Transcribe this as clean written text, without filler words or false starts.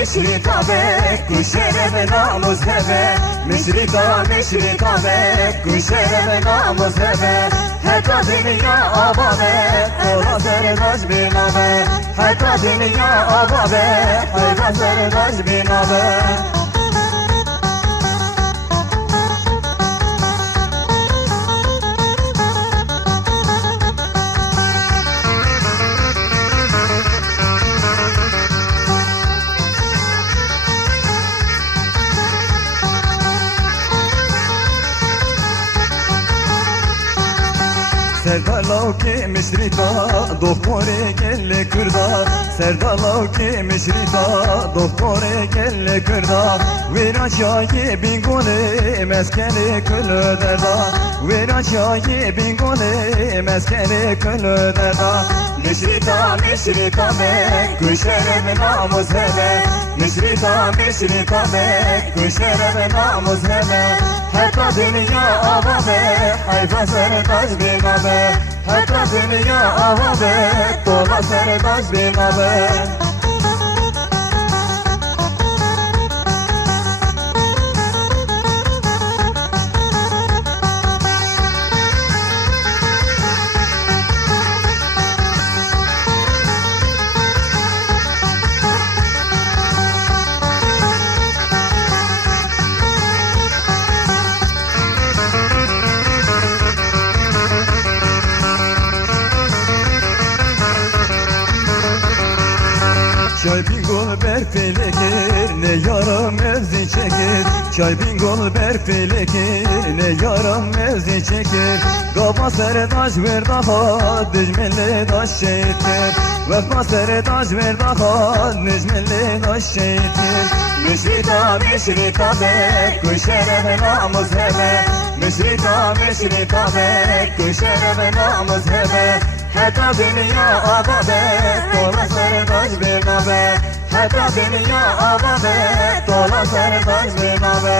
مشرقا به کوشر به ناموز به مشرقا به کوشر به ناموز به حتی دنیا آبابه خدا سرداش بینابه حتی دنیا آبابه خدا سرداش بینابه Serdalav ki mişrita doktora gelle kırda Serdalav ki mişrita doktora gelle kırda Viraçayı bingole meskeni külü derda Viraçayı bingole meskeni külü derda Mişrita be kuşere ve namuz hebe Mişrita be kuşere ve namuz hebe Hatta dünya ababe hayfa serdaş binabe Hatta dünya ababe dola serdaş binabe Çay bingol berfelekir ne yaram mevzi çekir Çay bingol berfelekir ne yaram mevzi çekir Gaba serdaş ver daha dijmelle daş şehittir Vekma serdaş ver daha dijmelle daş şehittir Müşrika be kuşere ve namuz hebe Müşrika be kuşere ve namuz hebe Hatta dünya ababe dola serdaş binabe Hatta dünya ababe dola serdaş binabe